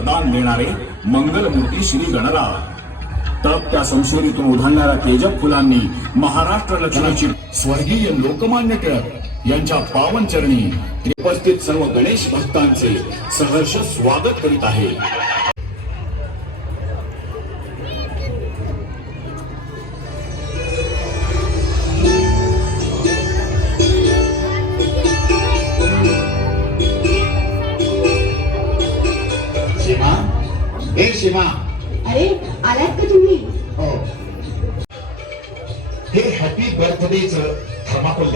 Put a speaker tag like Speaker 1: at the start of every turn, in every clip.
Speaker 1: वरदान देणारे मंगलमूर्ती श्री गणराय तप त्या संशोधीतून उधळणाऱ्या तेजक फुलांनी महाराष्ट्र लक्ष्मीची स्वर्गीय लोकमान्य टिळक यांच्या पावन चरणी उपस्थित सर्व गणेश भक्तांचे सहर्ष स्वागत करीत आहे.
Speaker 2: हे हॅपी बर्थडेच थर्माकोल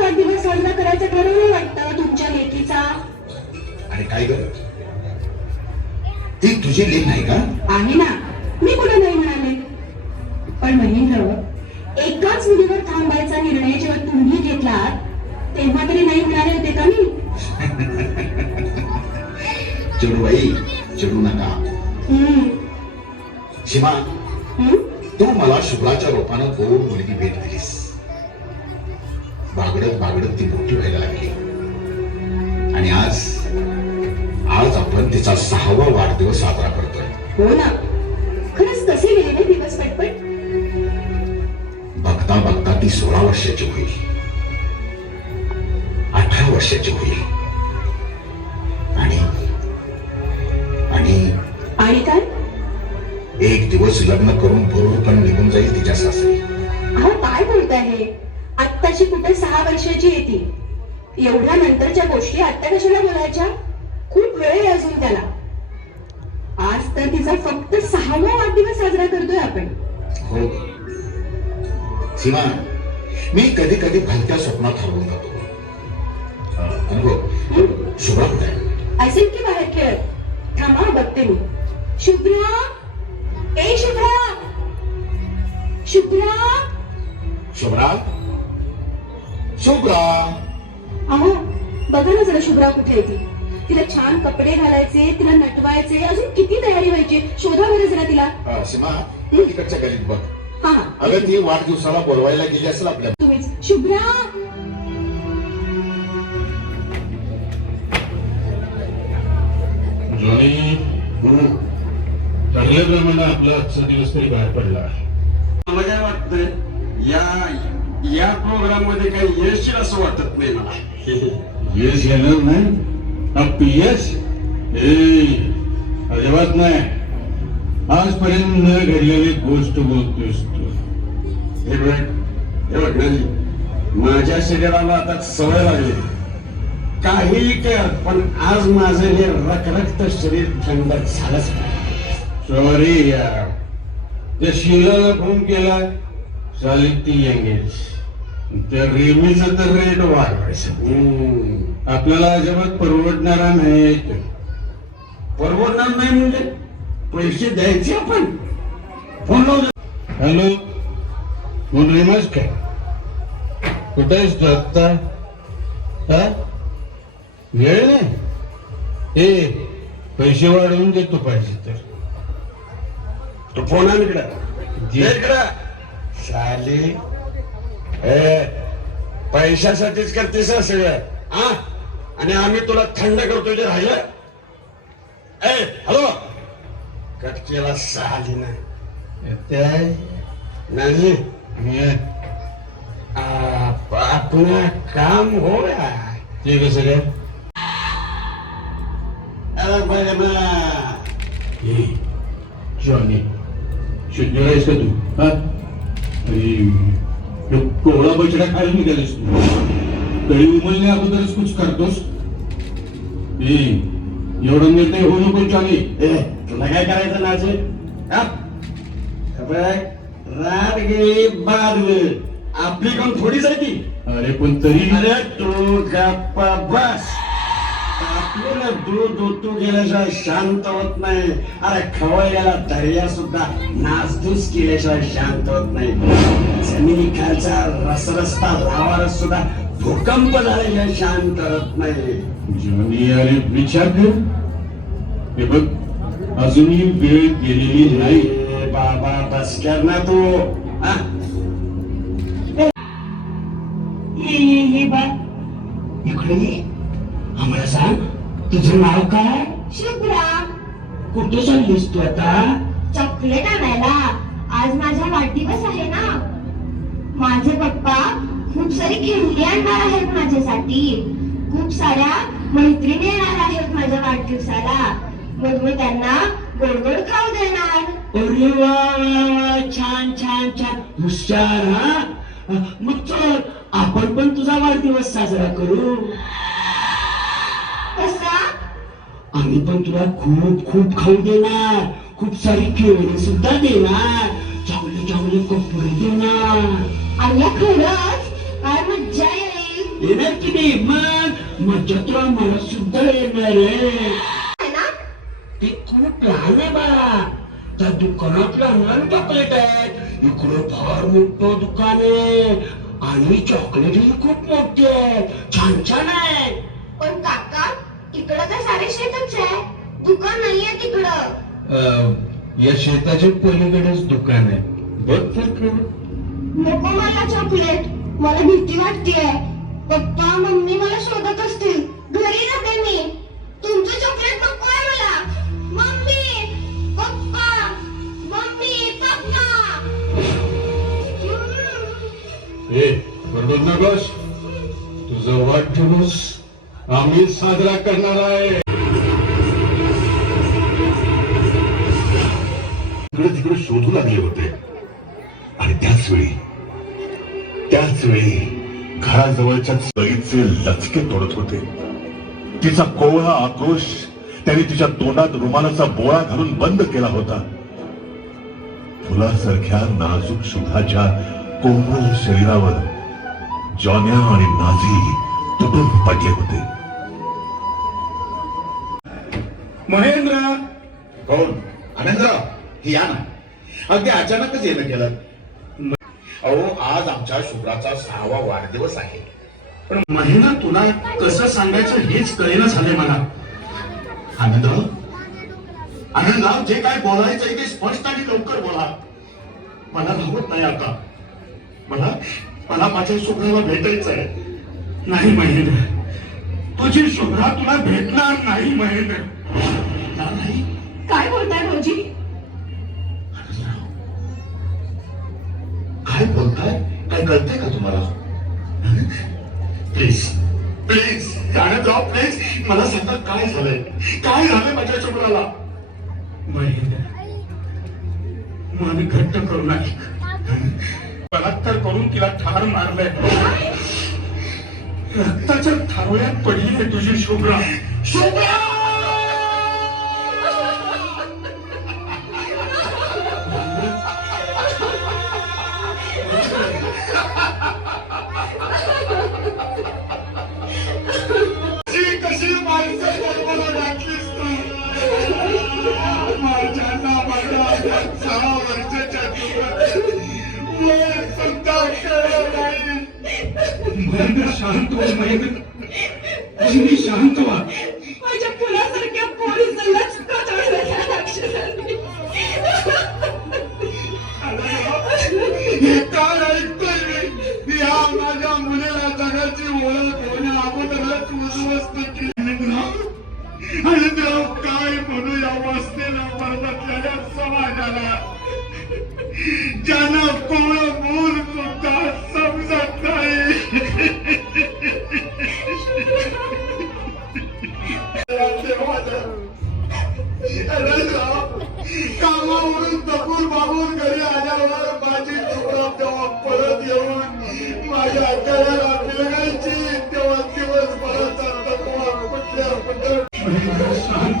Speaker 3: वाढदिवस साजरा करायचं ठरवलं वाटतं तुमच्या लेकीचा.
Speaker 2: आणि काय ग? ती तुझी लेख नाही का?
Speaker 3: आहे ना. मी कुठे नाही म्हणाले. पण महेंद्र एकाच मुलीवर थांबायचा निर्णय जेव्हा तुम्ही घेतलात तेव्हा तरी नाही म्हणाले होते का मी?
Speaker 2: बाई नका.
Speaker 3: हम्म,
Speaker 2: सीमा
Speaker 3: हम्म,
Speaker 2: तू मला शुभ्राच्या रूपानं गोड मुलगी भेट दिलीस. बागडत बागडत ती मोठी व्हायला लागली. आणि आज आज आपण तिचा सहावा वाढदिवस साजरा करतोय.
Speaker 3: हो ना. खरंच कसे गेले दिवस पटपट?
Speaker 2: बघता बघता ती सोळा वर्षाची होईल. अठरा वर्षाची होईल. एक दिवस लग्न करून पण निघून जाईल तिच्या सासरी.
Speaker 3: अहो काय बोलताय हे? आत्ताची कुठे सहा वर्षाची येते एवढ्या नंतरच्या गोष्टी आत्ता कशाला बोलायच्या? खूप वेळ आहे अजून त्याला. आज तर तिचा फक्त सहावा वाढदिवस साजरा करतोय आपण.
Speaker 2: हो. सीमा मी कधी कधी भलत्या स्वप्नात हरवून जातो. अनुभव शुभ्रा कुठे आहे?
Speaker 3: असेल की बाहेर खेळत थांबा बघते मी. शुभ्रा! ए शुभ्रा! शुभ्रा!
Speaker 2: शुभ्रा? शुभ्रा?
Speaker 3: अहो बघा ना जरा शुभ्रा कुठे आहे ती. तिला छान कपडे घालायचे तिला नटवायचे अजून किती तयारी व्हायची? शोधा बरं जरा तिला.
Speaker 2: अं, सीमा तिकडच्या गलीत बघ.
Speaker 3: हा हा.
Speaker 2: अगं ती वाढदिवसाला बोलवायला गेली असेल आपल्या.
Speaker 3: तुम्हीच शुभ्रा!
Speaker 4: जॉनी ठरल्याप्रमाणे आपला आजचा दिवस तरी बाहेर पडला
Speaker 5: मला काय वाटतंय या या प्रोग्राममध्ये काही यश येईल असं वाटत नाही मला.
Speaker 4: यश येणार नाही अपयश ए अजिबात नाही. आजपर्यंत न घडलेली गोष्ट बोलतोयस तू.
Speaker 5: हे बघ हे बघ नाही माझ्या शरीराला आता सवय लागली. काही कर पण आज माझं हे रखरखत शरीर थंड झालंच नाही.
Speaker 4: सॉरी यार त्या शिलाला फोन केला चालेल ती एंगेज त्या रेमीचा तर रेट वाढवायचं. आपल्याला अजिबात परवडणारा नाही.
Speaker 5: परवडणार नाही म्हणजे? पैसे द्यायचे आपण. Phone
Speaker 4: hello. कोण रेमाज काय? कुठे आहेस तू आत्ता? हा? वेळ नाही? ए पैसे वाढवून देतो पाहिजे तर.
Speaker 5: तो फोन आण इकडे. ए पैशासाठीच करतेस सगळं. हा आणि आम्ही तुला थंड करतोय जे राहिलं. ए हॅलो. कट केला सहाली ना नाही. आप- अपना काम हो
Speaker 4: ते कसं काय
Speaker 5: अरे बरं
Speaker 4: जॉनी. शुद्ध आहेस का तू? हा? अरे कोवळा बछडा खायला निघालीस तू. तळी उमलण्या अगोदरच कुछ करतोस? एवढा निर्णय होऊ नको
Speaker 5: ए तुला काय करायचं नाचे? रात गेली बाद. आपली कोण थोडीच आहे ती.
Speaker 4: अरे पण तरी
Speaker 5: अरे तू गप्पा बस. आपल्याला दूध ओतू गेल्याशिवाय शांत होत नाही. अरे खवळलेला दर्या सुद्धा नासधूस केल्याशिवाय शांत होत नाही. जमिनी खालचा रसरस्ता लावार सुद्धा भूकंप झाल्याशिवाय शांत होत नाही.
Speaker 4: जॉनी अरे विचार कर. हे बघ अजूनही वेळ गेलेली नाही.
Speaker 5: बाबा बस कर ना तू. हा?
Speaker 6: इकडे. आम्हाला सांग. तुझं नाव काय?
Speaker 7: शुभ्रा
Speaker 6: कुठे चाललीस तू आता?
Speaker 7: चॉकलेट आणायला. आज माझा वाढदिवस आहे ना. माझे पप्पा खूप सारी खेळणी आणणार आहेत माझ्यासाठी. खूप साऱ्या मैत्रिणी येणार आहेत माझ्या वाढदिवसाला. मग मी त्यांना गोड गोड खाऊ देणार.
Speaker 6: अरे वा वा वा छान छान छान. हुशार हा? मग चल आपण पण तुझा वाढदिवस साजरा करू.
Speaker 7: कसा?
Speaker 6: आम्ही पण तुला खूप खूप खाऊ देणार. खूप सारी खेळणी सुद्धा देणार. चांगले चांगले कपडे देणार.
Speaker 7: आल्या खरंच काय मज्जा येईल.
Speaker 6: येणार की नाही? मग मजा तर आम्हाला सुद्धा येणार आहे. ते खूप लहान आहे बाळा त्या दुकानात लहान चॉकलेट आहेत इकडं फार मोठं दुकान आहे. आणि चॉकलेट ही खूप मोठी आहे. छान छान आहे.
Speaker 7: पण काका इकडं तर सारे शेतच आहे. दुकान नाहीये तिकडं.
Speaker 4: या शेताच्या पलीकडेच दुकान आहे. बघ तर खरं.
Speaker 7: नको मला चॉकलेट मला भीती वाटतेय. पप्पा मम्मी मला शोधत असतील. घरी जाते मी. तुमचं चॉकलेट नको आहे मला. Mummy papa mummy papa.
Speaker 4: ए बरोबर ना बस? आम्ही साजरा करणार आहे.
Speaker 8: इकडे तिकडे शोधू लागले होते. आणि त्याच वेळी त्याच वेळी घराजवळच्या सईचे लचके तोडत होते. तिचा कोवळा आक्रोश त्याने तिच्या तोंडात रुमालाचा बोळा घालून बंद केला होता. फुलासारख्या नाजूक शुभाच्या कोमल शरीरावर जॉन्या आणि नाझी तुटून पडले होते.
Speaker 4: महेंद्र.
Speaker 9: कोण आनंद हे या ना. अगदी अचानकच येणं केलं. अहो आज आमच्या शुक्राचा सहावा वाढदिवस आहे.
Speaker 4: पण महिना तुला कसं सांगायचं हेच कळेना झालंय मला.
Speaker 9: आनंदराव आनंदराव जे काय बोलायचं आहे ते स्पष्ट आणि लवकर बोला. मला राहत नाही आता. मला मला माझ्या शुभ्राला भेटायचं आहे.
Speaker 4: नाही महेंद्र. तुझी शुभ्रा तुला भेटणार नाही महेंद्र.
Speaker 7: काय बोलताय भाऊजी?
Speaker 9: काय बोलताय? काय कळतंय का तुम्हाला? प्लीज प्लीज आनंदराव प्लीज मला सांगा काय झालंय? काय झालंय माझ्या शुभ्राला
Speaker 4: महेंद्र मन घट्ट करू नाही बलात्कार करून तिला ठार मारलंय. रक्ताच्या थारोळ्यात पडली आहे तुझी शुभ्रा
Speaker 9: कशी
Speaker 4: महेंद्र शांत
Speaker 9: कामावरून तपूर बाबून घरी आल्यावर माझी चुकलाप तेव्हा परत येऊन माझ्या आकाराला मिळायची तेव्हा दिवस परत तपवा कुठल्या
Speaker 4: कुठल्या शांत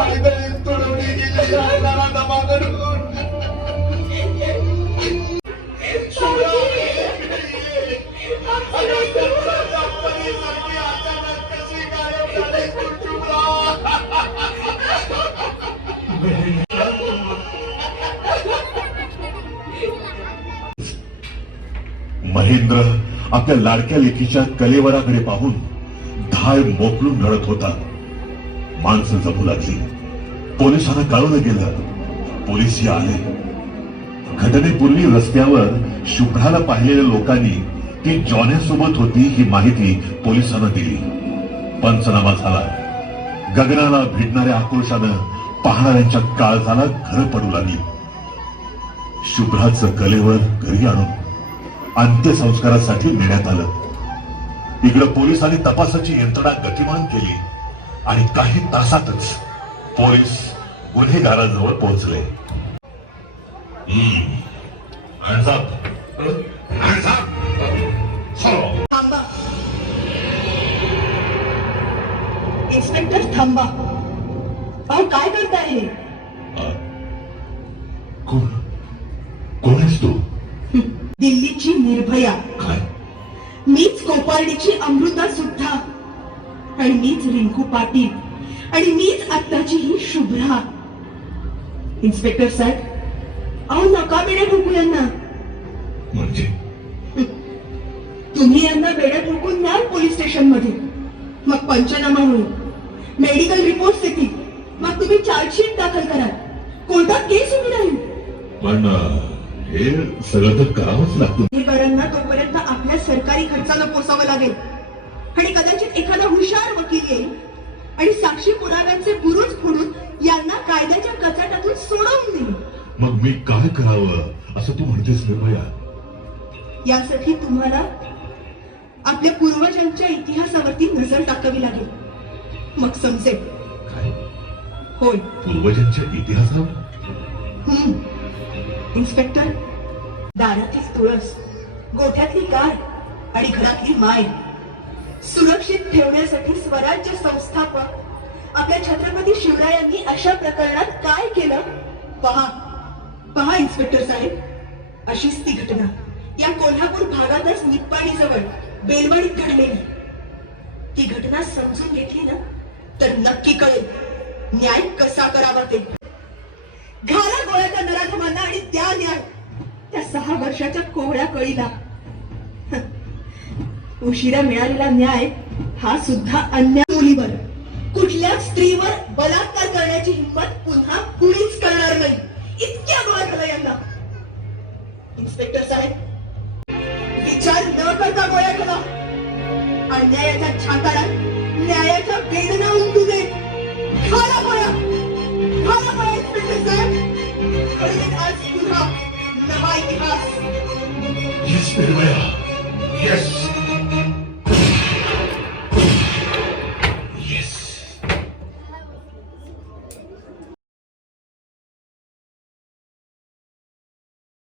Speaker 9: पायदळी तुडवली गेली
Speaker 8: महेंद्र आपल्या लाडक्या लेखीच्या कलेवराकडे पाहून धाय मोकळून रडत होता. माणसं जपू लागली. पोलिसांना कळवलं गेलं. पोलीस आले. घटनेपूर्वी रस्त्यावर शुभ्राला पाहिलेल्या लोकांनी ती जॉन्यासोबत होती ही माहिती पोलिसांना दिली. पंचनामा झाला. गगनाला भिडणाऱ्या आक्रोशानं पाहणाऱ्यांच्या काळजाला घर पडू लागली. शुभ्राचं कलेवर घरी आणून अंत्यसंस्कारासाठी नेण्यात आलं. इकडं पोलिसांनी तपासाची यंत्रणा गतिमान केली. आणि काही तासातच पोलीस गुन्हेगाराजवळ पोहोचले.
Speaker 10: इन्स्पेक्टर थांबा. अहो काय करताय हे?
Speaker 8: कोण? कोण आहेस तू?
Speaker 10: दिल्लीची निर्भया.
Speaker 8: काय?
Speaker 10: मीच कोपार्डीची अमृता सुद्धा. आणि मीच रिंकू पाटील. आणि मीच आत्ताची ही शुभ्रा. इन्स्पेक्टर साहेब अहो नका बेड्या ठोकू यांना.
Speaker 8: म्हणजे?
Speaker 10: तुम्ही यांना बेड्या ठोकून न्याल पोलीस स्टेशनमध्ये मग पंचनामा होईल. मेडिकल रिपोर्ट येतील मग तुम्ही चार्जशीट दाखल कराल. कोर्टात केस उभी राहील.
Speaker 8: पण हे सगळं तर करावंच लागतं.
Speaker 10: गुन्हेगारांना तोपर्यंत आपल्या सरकारी खर्चाला पोसावं लागेल. आणि कदाचित एखादा हुशार वकील येईल. आणि साक्षी पुराव्यांचे बुरुज फोडून यांना कायद्याच्या कचाट्यातून सोडवून देईल.
Speaker 8: मग मी काय करावं? असं तू म्हणतेस निर्भया.
Speaker 10: यासाठी तुम्हाला आपल्या पूर्वजांच्या इतिहासावरती नजर टाकावी लागेल. मग समजेल.
Speaker 8: काय?
Speaker 10: होय.
Speaker 8: पूर्वजांच्या इतिहासावर?
Speaker 10: हम्म. इन्स्पेक्टर दारातली तुळस गोठ्यातली गाय आणि घरातली माय. सुरक्षित ठेवण्यासाठी स्वराज्य संस्थापक. आपल्या छत्रपती शिवरायांनी अशा प्रकरणात काय केलं? पहा. पहा इन्स्पेक्टर साहेब. अशीच ती घटना. या कोल्हापूर भागातच निप्पाणी जवळ घडलेली. ती घटना समजून घेतली ना तर नक्की कळेल. न्याय कसा करावा ते. घाला गोळ्याच्या नराधमांना आणि त्या न्याय. त्या सहा वर्षाच्या कोवळ्या कळीला उशिरा मिळालेला न्याय हा सुद्धा अन्याय मुलीवर कुठल्या स्त्रीवर बलात्कार करण्याची हिंमत पुन्हा कुणीच करणार नाही. इतक्या गोळ झाला यांना. इन्स्पेक्टर साहेब विचार न करता गोळ्या केला अन्यायाच्या छाताला न्यायाच्या वेदना उमटू दे खाला गोळ्या. खाला गोळ्या इन्स्पेक्टर साहेब. आज पुन्हा नवा इतिहास.
Speaker 8: Yes, Yes.